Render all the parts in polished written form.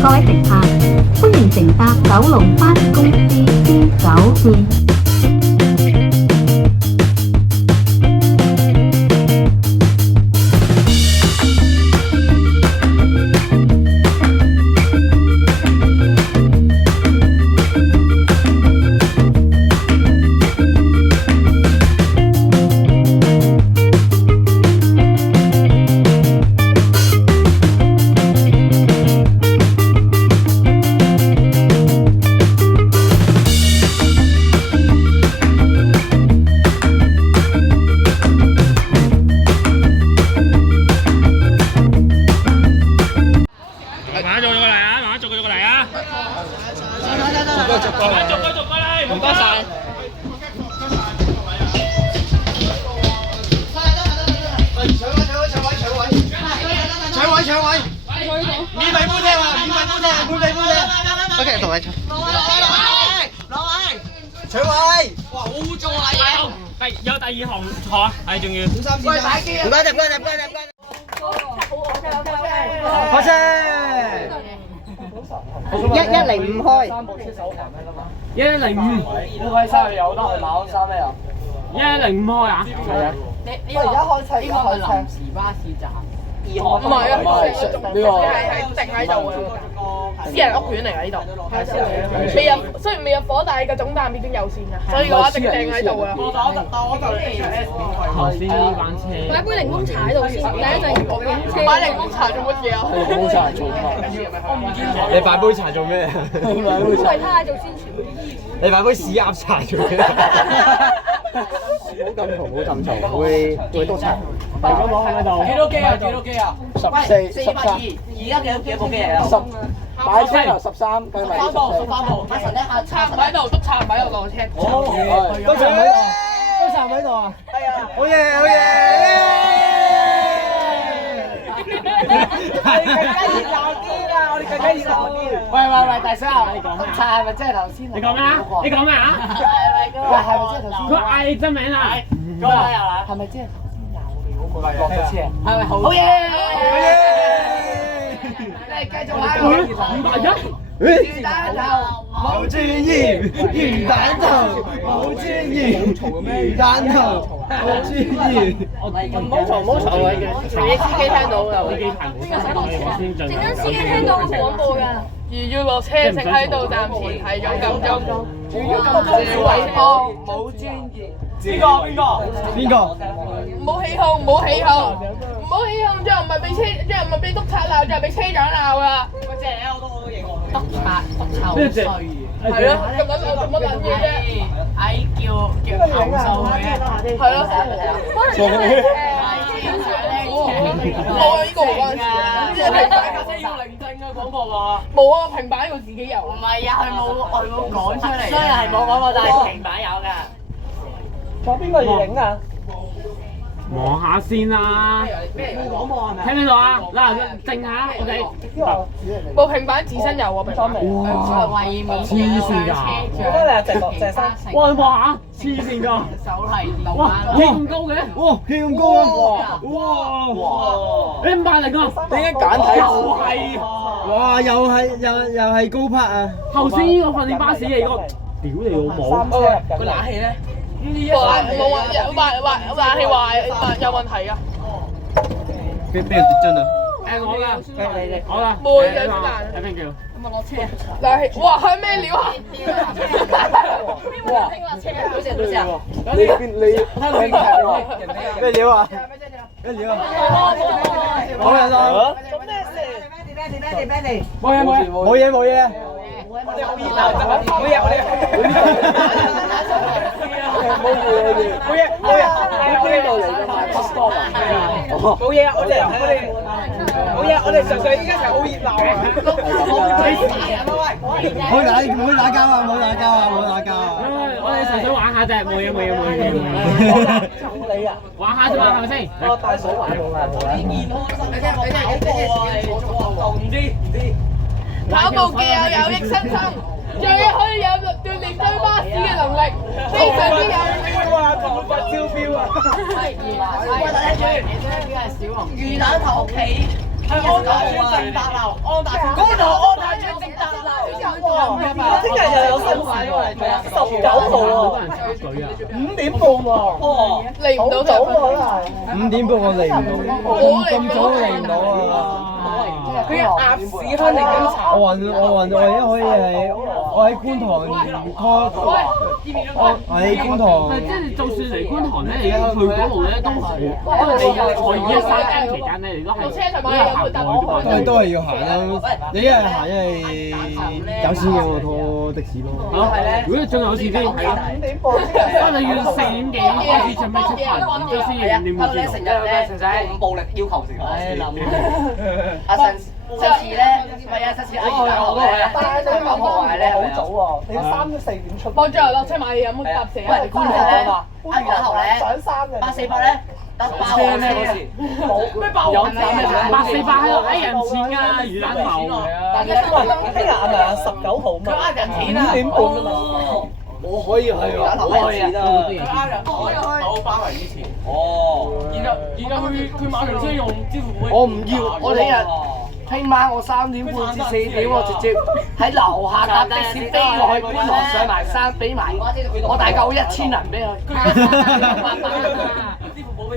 各位乘客，歡迎乘搭九龍巴士公司 D9線。唔該晒。搶位！免費煲車啊！免費煲車！OK， 同你搶。攞位！搶位！哇，好污糟啊！有第二行坐啊，係仲要。唔該，開車！1105開。1105。烏龜山有得去馬鞍山咩啊？1105開啊？係啊。你而家開車，應該係臨時巴士站。唔係啊，係定喺度嘅，私人屋苑嚟㗎呢度，未入雖然未入伙，但係個總站已經有線㗎，所以嘅話一定定喺度啊。頭先呢班車。買杯檸檬茶喺度先，第一陣我影車。買檸檬茶做乜嘢啊？檸檬茶做乜？你擺杯茶做咩？為他做宣傳。你擺杯屎鴨茶做咩？唔好咁嘈，會督茶。大家攞喺度。幾多機啊？14、13。而家幾多部機嚟啊？10。擺車頭13，計埋14。阿神咧，插唔喺度，督插唔喺度落車。都站喺度啊！係啊！好嘢！我哋更加熱鬧啲。喂，大聲！督茶係咪真係頭先？你講咩啊？係咪真係頭先？佢嗌你真名啊！係咪真係頭先鬧我哋嗰個落咗車？係咪好嘢？繼續喺度。魚蛋頭冇專業，魚蛋頭冇專業，魚蛋頭冇專業。唔好嘈啊！隨啲司機聽到又。陣間司機聽到個廣播㗎。而要落車，請喺到站前係咗夠鐘。趙偉康冇專業。邊個？唔好起哄，之後唔係俾督察鬧，就係俾車長鬧啦。督察好衰。係咯，咁撚我做乜撚嘢啫？叫投訴嘅。係咯。冇啊，呢個唔關事啊。平板架車要聆聽啊，廣播話。冇啊，平板要自己有。唔係啊，佢冇講出嚟。雖然係冇講過，但係平板有㗎。仲有邊個要影啊？望下先啦。聽唔聽到啊？嗱，靜下我哋。部平板自身有啊，平板。黐線㗎！我覺得你係鄭生。哇！你望下，黐線㗎！哇！氣咁高嘅？哇！氣咁高啊！哇！你500零啊？點解簡體？又係。哇！又係高拍啊！頭先呢個訓練巴士嚟個，屌你老母！個冷氣咧？冇話冷氣壞有問題㗎。邊個跌樽啊？我啦。冇嘅，有邊叫？咁咪落車。冷氣，哇！係咩料啊？邊個落車啊？好似啊！你咩料啊？咩料啊？冇人啊！做咩事？冇嘢。我哋好熱鬧，冇嘢。你邊度嚟㗎？買 passport 啊？冇嘢，我哋純粹依家係好熱鬧啊！唔好打交啊！我哋純粹玩下啫，冇嘢。你啊，玩下啫嘛，係咪先？我帶水玩冇啦。唔知。跑步既有益身心，仲可以有鍛鍊追巴士嘅能力，非常之有。頭髮超標啊！魚蛋頭企安達村正達樓，安達村嗰度安達村正達樓。聽日又有新買喎，19號喎，5點半喎。嚟唔到就5點半我嚟唔到，咁早嚟唔到啊！佢係鴨屎香定金茶？我而家可以係我喺觀塘我喺觀塘。即係就算嚟觀塘咧，你去嗰度咧都好，因為你我而家3間期間咧，你都係行過去啫嘛。都係要行啦，你一係行一係有錢嘅我拖的士咯。如果你仲有錢先係咯，不過你要4點幾開始準備出發，咁先5點半先到。成日咧用暴力要求成唉諗阿上次咧，唔係啊，上次阿魚打學咧，打破壞咧，好早喎，你要3到4點出。我最後落車買嘢有冇搭成？喂，觀塘啊嘛，阿魚打學咧，848咧，得爆車咩嗰時？冇咩爆有咩848喺度嗌人錢㗎，魚蛋頭。但係聽日係咪啊？19號嘛，佢呃人錢啊，5點半啊嘛。我可以去啊，我可以啊，9巴黎以前。哦，然後佢馬上需要用支付寶。我唔要，我聽日聽晚我3點半至4點，我直接喺樓下搭的士飛落去觀塘上埋山，俾埋我大嚿1000銀俾佢。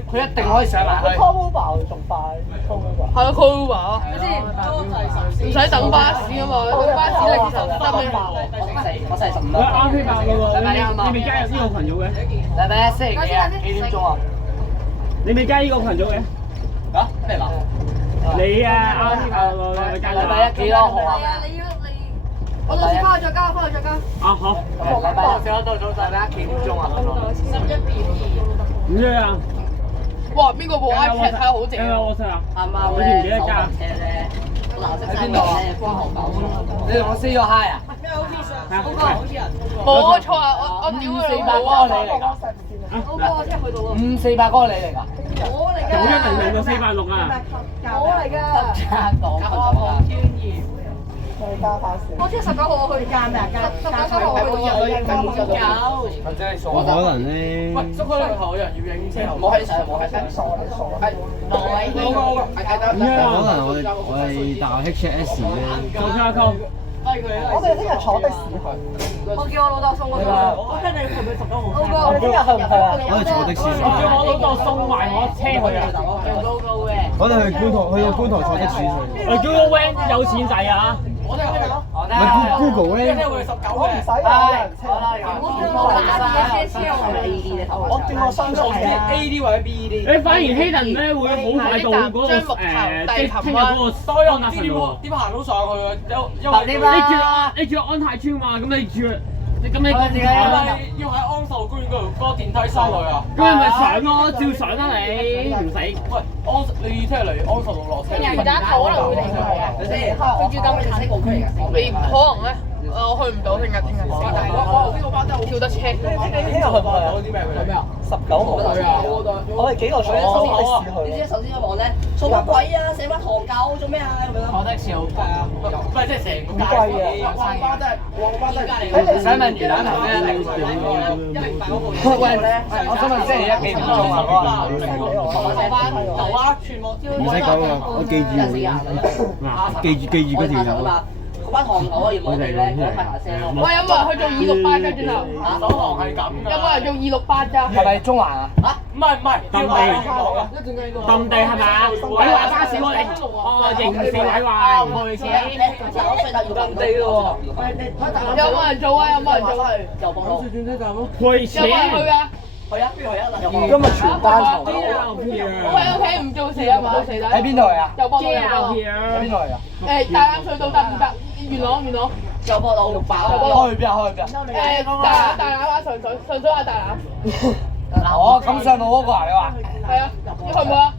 佢一定可以上埋去。call Uber 仲快，call Uber。係啊，call Uber 啊，唔使等巴士啊嘛，等巴士你其實得咩？我45。佢啱飛爆㗎喎，你未加入呢個群組嘅？禮拜一星期幾啊？幾點鐘啊？你未加呢個群組嘅？啊？咩話？你啊啱飛爆㗎喎，你咪加入。禮拜一幾多號啊？我到時翻去再加，翻去再加。啊好。禮拜一到早禮拜一幾點鐘啊？11點2。唔知啊。哇！邊個部 iPad 睇下好正啊！我識啊。啱啱好似唔記得加。喺邊度啊？你同我 say 咗 hi 啊？冇錯啊！我屌佢老母啊！你嚟㗎？548嗰個你嚟㗎？910零到486啊！我嚟㗎。我知19號我去加咩啊？加19號我去我可能咧。喂，叔哥你頭有人要影車，冇喺上，冇喺上，傻啦傻啦。係可能我係大學 HS 咧。我哋聽日坐的士去。我叫我老豆送我去。我聽你係咪19號？我哋聽日去唔去啊？我哋坐的士。我叫我老豆送埋我車去啊！我哋去觀塘坐的士去。我叫個 van 有錢仔啊！我哋去咯。唔係 Google 咧。我唔使啊！我叫我雙數 AD 或者 BED。你反而希頓咧會好快到嗰個即係聽日嗰個安達臣喎。點行到上去啊？因為你住安泰村嘛，咁你住你咁你要喺安秀居嗰度嗰個電梯收去啊？咁你咪上咯，照上啦你，唔使。喂，你聽日嚟安秀路落車。聽日而家可能會嚟佢啊！佢住咁近，你可能咧，我去唔到聽日死大跳得車。聽日去邊啊？有啲咩去咩啊？19號去啊！我哋幾個坐的士去。你知首先一望咧，做乜鬼啊？寫乜唐狗做咩啊？咁樣。坐的士好貴啊！唔係即係成個街啊！黃巴真係唔使問魚蛋頭咩？喂，我想問星期1幾點鐘啊？唔使講啊，我記住記住嗰條友。嗰班唐狗啊，要攞嚟咧，嗰排下聲咯。喂，有冇人去做268㗎？轉頭。首航係咁㗎。有冇人做268㗎？係咪中環啊？嚇？唔係，揼地係咪啊？偉華巴士喎你，哦刑事偉華賠錢。揼地咯喎。有冇人做啊？有冇人做啊？又放轉車站咯。賠錢。有冇人去啊？去啊，邊度去啊？今日全單場。OK，唔做事啊嘛，死啦！喺邊度嚟啊？又幫到又幫。喺邊度嚟啊？大欖隧道得唔得？元朗。又幫到600。開去邊啊？大欖啊，上水啊，大欖。哦，咁上路嗰個啊？你話？係啊，要去唔去啊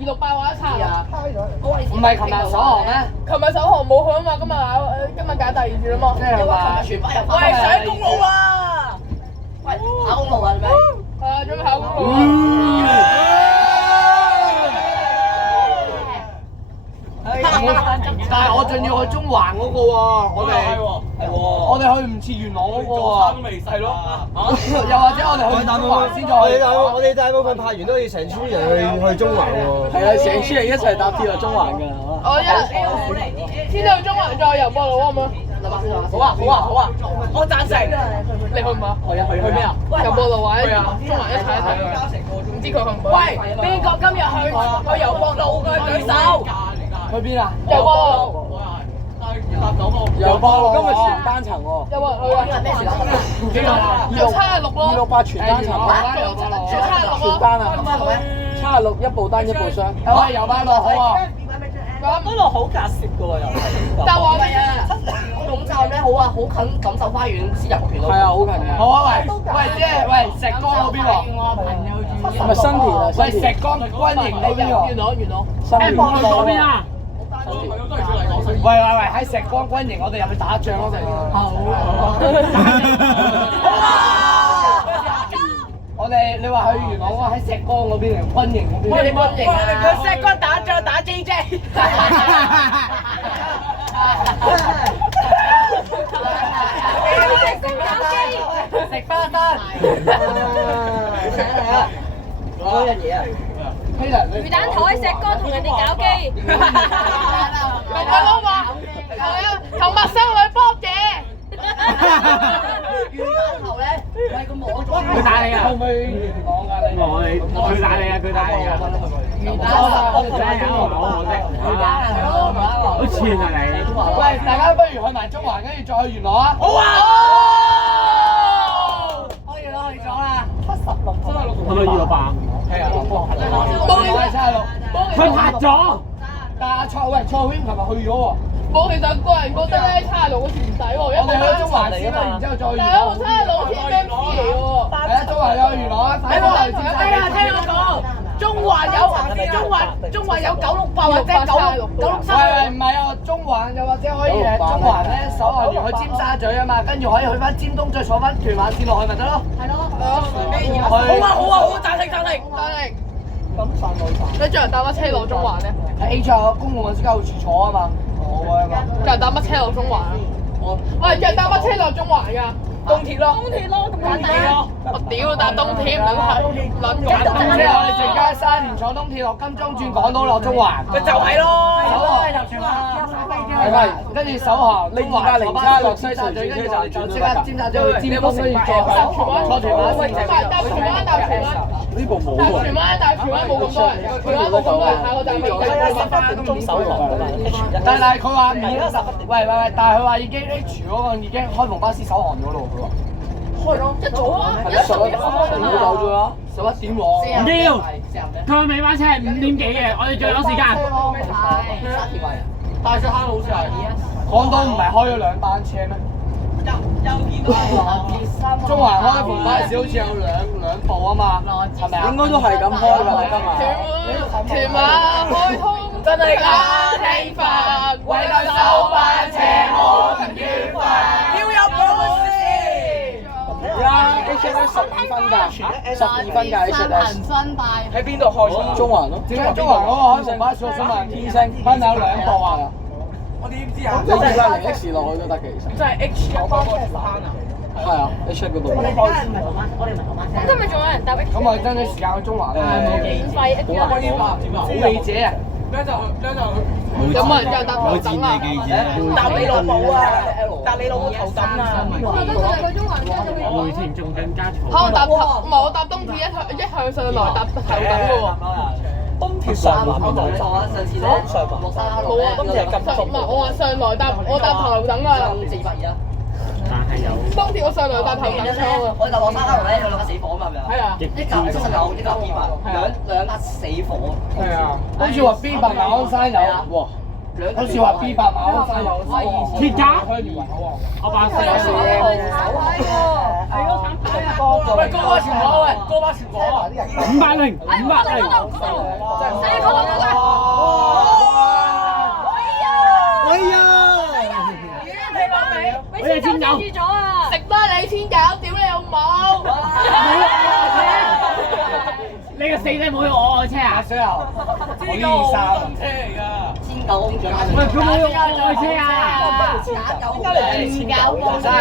？268話一差啊！唔係琴日首航咩？琴日首航冇去啊嘛，今日搞第2段啊嘛。即係話全班入。喂，上公路啊！喂，考公路啊？你咪。係啊，準備考公路啊！但係我仲要去中環嗰個喎，我哋去唔切元朗嗰個喎，係咯，又或者我哋去中環先再去。我哋大部分拍完都要成村人去中環喎。係啊，成村人一齊搭鐵去中環㗎。先到中環再遊博路好唔好？好啊，我贊成。你去唔去？去咩啊？遊博路或者中環一齊去。唔知佢去唔去？喂，邊個今日去遊博路嘅舉手？去邊啊？遊博路。遊博路今日全單層喎。有冇人去啊？咩時間？就76咯。268全單層。就76咯。全單啊！76一部單一部雙。喂，遊班路好啊！嗰度好隔涉㗎喎，又但話總站咧好啊，好近錦繡花園私人屋苑咯。係啊，好近嘅。好啊，喂，即係喂石崗嗰邊喎。係咪新田啊？喂，石崗軍營嗰邊喎。元朗。新田嗰邊啊？喂，喺石崗軍營，我哋入去打仗嗰陣。我哋你話去元朗嗰喺石崗嗰邊定軍營嗰邊？我哋軍營啊！去石崗打仗打 JJ。食花生。嗰樣嘢啊！魚蛋頭喺石崗同人哋搞基，咪佢都話係啊，同陌生女搏嘢。魚蛋頭咧，係個網咗。佢打你啊！可唔可以講㗎？你佢打你啊！佢打你啊！魚蛋頭，真係我啫，好串啊你！喂，大家不如去埋中環，跟住再去元朗啊！好啊！去咗啦。係咪268？係啊，冇其實76。佢拍咗。但係蔡圈琴日去咗喎。我其實個人覺得咧，76嗰時唔使喎，因我哋去中環先啦，然之後再元但係朗。我76好似 MC 嚟喎。係啊，中環有元朗啊！哎呀，聽我講，中環有968或者963。喂，唔係啊，中環又或者可以中環咧，首航完去尖沙咀啊嘛，跟住可以去翻尖東，再坐翻屯馬線落去咪得咯。係咯。好啊，贊成。你最後搭乜車落中環咧？喺 H 有公共運輸交匯處坐啊嘛。好啊嘛。最後搭乜車落中環啊？喂，最後搭乜車落中環㗎？東鐵咯，咁簡單。我屌搭東鐵唔係撚即係我哋直街沙田坐東鐵落金鐘轉港島落中環。咪就係咯。係咪？跟住首航拎207落西沙咀，跟住就即刻尖沙咀去尖東，跟住再坐屯馬線。搭荃灣。呢部冇但荃灣冇咁多人㗎，荃灣冇咁多人，下個站未計。中首航㗎嘛。但係佢話喂，但係佢話已經 H 嗰個已經開篷巴士首航咗咯，佢話。開咯，一早啊。係啊，11點走咗啦，11點喎。唔要，佢尾班車係5點幾嘅，我哋仲有時間。大水坑好似係。廣東唔係開咗2班車咩？中環開篷巴士好似有兩部啊嘛，係咪啊？應該都係咁開㗎啦，今日。屯馬開通真係假地法，為佢收班車可能愉快。要有本事。而家 HNS 12分㗎，12分㗎 HNS。喺邊度開？中環咯。點解中環嗰個開篷巴士我想問天星分有2部啊？我點知啊？你210 X 落去都得嘅，其實。真係 H 一個坑啊！係啊 ，H 嗰度。咁今日仲有人搭 X？咁我哋爭啲時間去中環啦。免費 X 好記者啊！有冇人又搭頭等啊？搭你老母啊！搭你老母頭等啊！梅田仲更加嘈。可能搭頭，唔係我搭東鐵一向上來搭頭等嘅喎。東鐵上環嗰度錯啊！上次咧上環落山冇啊！東鐵係金鐘。唔係我話上來我搭頭等啊！上420啊！但係有東鐵我上來搭頭等車啊！我哋就落山嗰度咧，有2架死火啊嘛，係咪啊？係啊！一架79，一架200，兩架死火。係啊，好似話 B8 馬鞍山有，哇！好似話 B8 馬鞍山有鐵架，我8四喂，高巴全火喂，高巴全火580，580。哎呀！我哋先走。食得你先搞，屌你老母！你個死仔冇用我嘅車啊！水喉，我223。車嚟㗎。狗公獎。喂，佢冇用愛車啊！點解你千九嘅？真係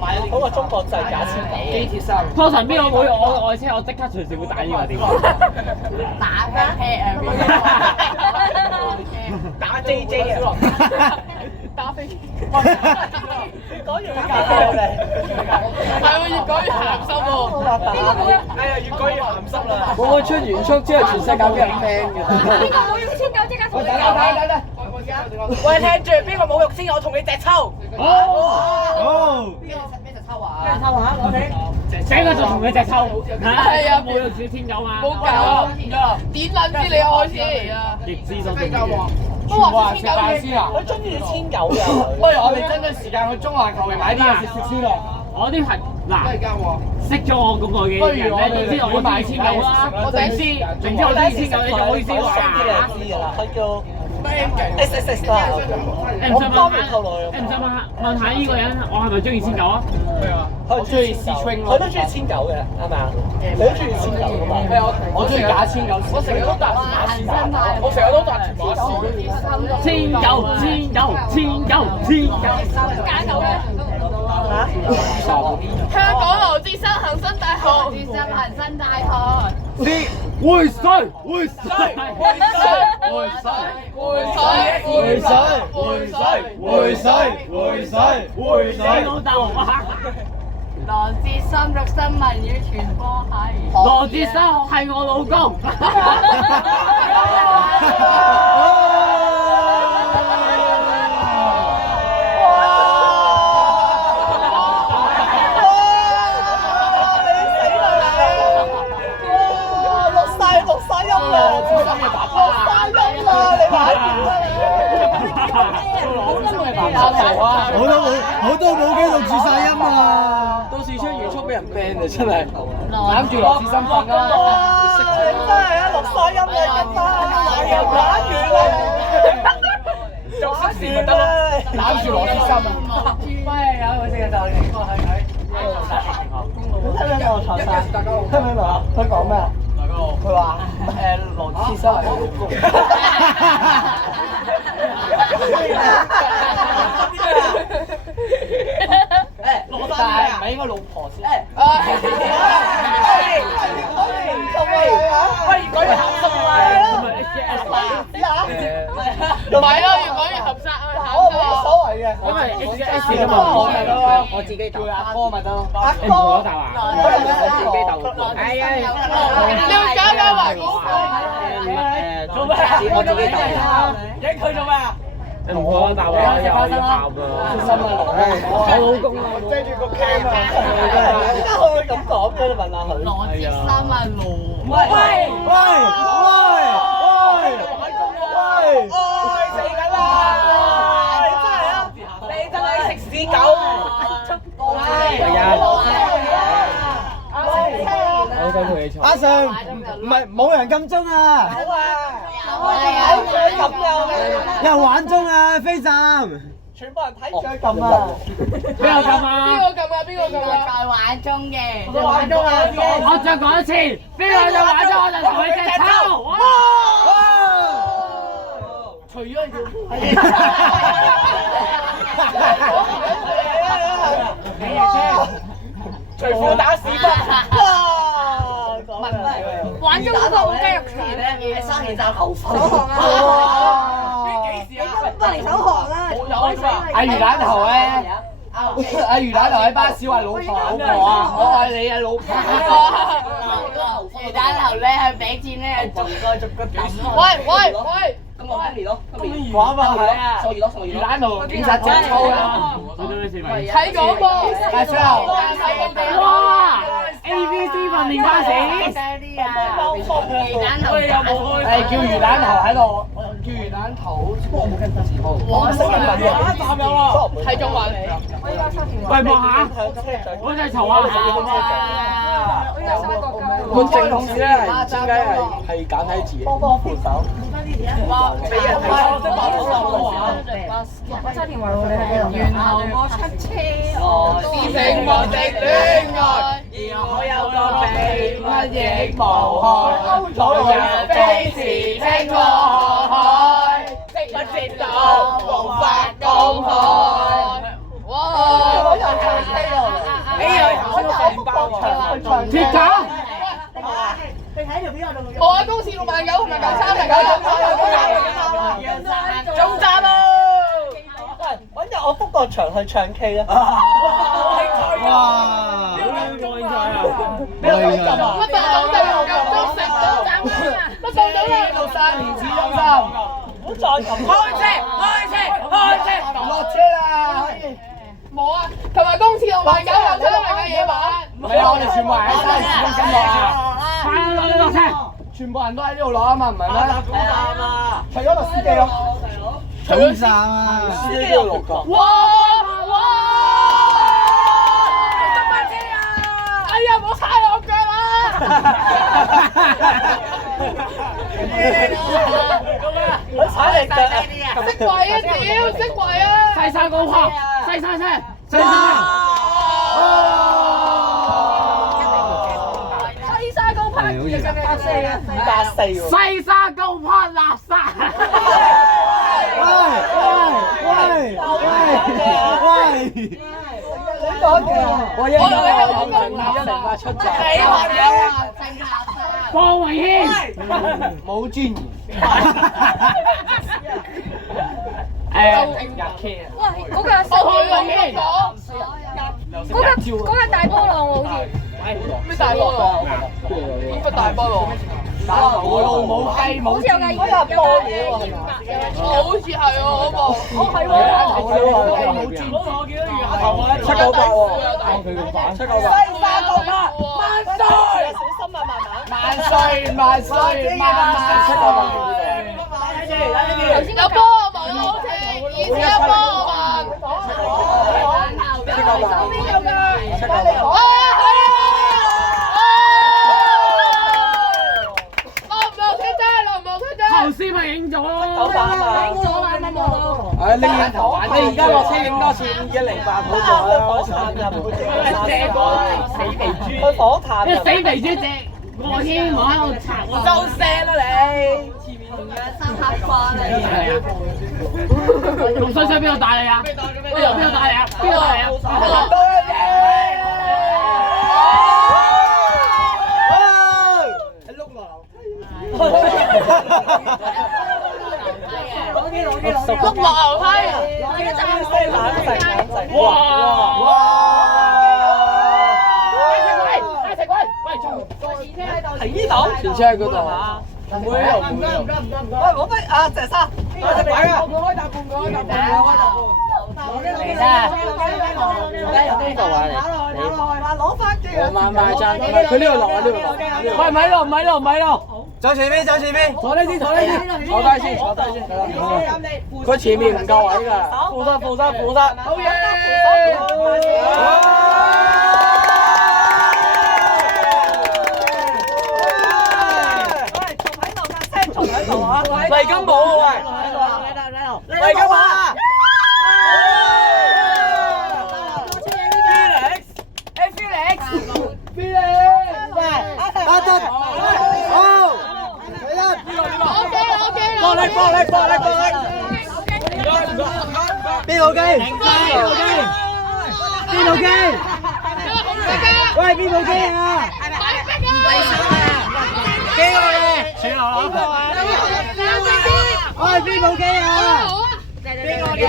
買嗰個中國製假千九。機鐵衫。通常邊個冇用我愛車，我即刻隨時會打呢個電話。打翻 P 啊！打 JJ 啊！打飛機。講完咖啡我哋。係喎，越講越鹹濕喎。邊個冇用？哎呀，越講越鹹濕啦！我出原速之後，全世界俾人 ban 嘅。邊個冇用千九即刻同你講？喂，聽住，邊個冇肉先，我同你隻抽。好。整個就同佢隻抽。係啊，冇用少千九嘛。冇搞，點撚知你愛車嚟啊？亦知道正嘅。都話千九先啊！佢中意千九嘅。不如我哋爭緊時間去中環求其買啲嘢食先咯。我啲係嗱，識咗我咁耐嘅人咧，都知道我買千九啦。我就知，明知我中意千九，你就可以先話啊！知㗎啦，佢叫 SSS 啦。你唔想問下呢個人，我係咪中意千九啊？佢中意 C-Train 咯，佢都中意千九嘅，係咪啊？你都中意千九㗎嘛？我中意假千九，我成日都搭假千九，我成日都搭全馬線。千九，假九咧？香港羅志新恒生大學。羅志新恒生大學。回水。你老豆啊！羅志新讀新聞與傳播系。羅志新係我老公。我都冇機錄住晒音啊！到時出原速俾人 ban 啊！真係攬住羅志新瞓啦！真係啊，錄晒音嘅今晚，又攬住啦！做黑事咪得咯，攬住羅志新啊！喂，有個先就係應該喺聽唔聽到我嘈晒？聽唔聽到啊？佢講咩啊？佢話羅志新係我老公。攞但係唔係應該老婆先？喂，越講越鹹濕啊！唔係咯，越講越合適啊！我冇所謂嘅，因為 X 嘅嘛，我自己叫阿哥咪得咯。你唔同我答啊？我自己鬥。係啊，你要搞搞埋嗰個。做咩？我自己鬥。影佢做咩啊？你唔同我答啊！又要喊啊！心啊，我老公啊，遮住個 cam 啊！點解佢會咁講嘅？你問下佢。羅志新啊，羅。喂！死緊啦！你真係食屎狗！係啊！我想同你坐。阿 Sir，唔係冇人撳鐘啊！有玩鐘啊！飛站。全部人睇住佢撳啊！邊個撳啊？邊個撳啊？邊個撳啊？在玩中嘅。你玩鐘啊！我再講一次，邊個在玩鐘我就同佢隻抽。除咗除褲打屎忽，玩中嗰個冇雞肉鉗咧，生意賺口粉。幾時啊？不嚟手行啦！阿魚蛋頭咧，阿魚蛋頭喺巴士話老婆啊，我愛你啊老婆。魚蛋頭咧係俾錢咧，逐個抌。喂！咁我今年咯，玩嘛係啊，魚蛋頭警察正抽啦。睇廣播。哇 ！ABC 訓練巴士。魚蛋頭有冇係叫魚蛋頭喺度，叫魚蛋頭，我冇跟新詞報。我識英文嘅，睇中文。喂，望下，我真係嘈啊！個正統字咧係點解係簡體字嘅？幫扶手。俾人睇我識話好流我沙田圍喎，你喺度。然後我出車，是情無的戀愛，而我有個秘密亦無害，昨日飛馳青過海，即不知無法公開。哇！哎呀，頭先個麵包喎，鐵架。我喺公司6萬9同埋93嚟㗎，中站咯！揾日我 book 個場去唱 K 啦。哇！乜放到啦？6三年市中心，唔好再撳。開車！啦！冇啊！琴日公司6萬9有車嚟嘅夜晚。唔係啊，我哋全部人喺沙市中心落啊！快落車！全部人都喺呢度攞啊嘛，唔係咩？除咗律司機咯，總站啊，司機都要落㗎。哇！執翻車啊！哎呀，唔好踩我腳啦！踩你腳啊！識位啊！屌，識位啊！西沙高坡，西沙車，西沙。西沙高攀284啊284喎。西沙高坡垃圾。喂！我一1出閘。方維軒。冇尊嚴。喂，嗰架手嗰架大波浪喎，好似。咩大波浪？乜大波浪？冇路冇雞冇。好似有架好似係喎，嗰個。係喎。798喎，798。西沙高攀萬歲！小心啊，慢慢。萬歲！頭先有波冇好似，以前有波嘛。手邊有㗎。頭先咪影咗咯，影咗啦，冇到。你而家落車影多次5108好咗啦，借個死肥豬，去火炭死肥豬借我添，我喺度拆我。收聲啦你！仲衰邊個帶你啊？邊個帶你啊？邊個帶你啊？碌落樓梯，喺呢度，前車喺嗰度。唔會啊！喂，我不啊，謝生，我隻擺啊！嚟啦！呢度啊，攞翻機啊！慢慢揸，佢呢度落啊，呢度落。喂，唔喺度。走前邊，坐低先。坐低先。佢前面唔夠位㗎。扶實。好嘢！嚟金寶啊喂！嚟金寶啊邊部機？喂，邊部機啊？幾個嘢？全流啦！喂，邊部機啊？邊個機？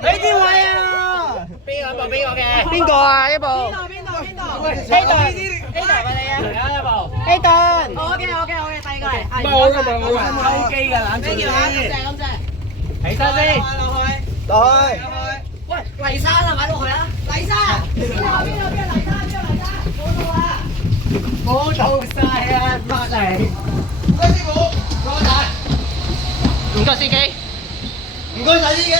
俾啲位啊！邊個啊？一部。A 頓，A 頓。唔係我嘅，收機嘅冷靜啲。起身先。落去。喂，黎生係咪落去啊？黎生，邊度？黎生，冇到啊！冇做晒啊，伯嚟。唔該司機。唔該晒司機。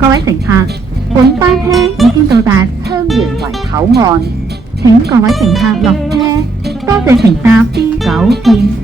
各位乘客，本班車已經到達香園圍口岸。請各位乘客落車，多謝乘搭 B9 線。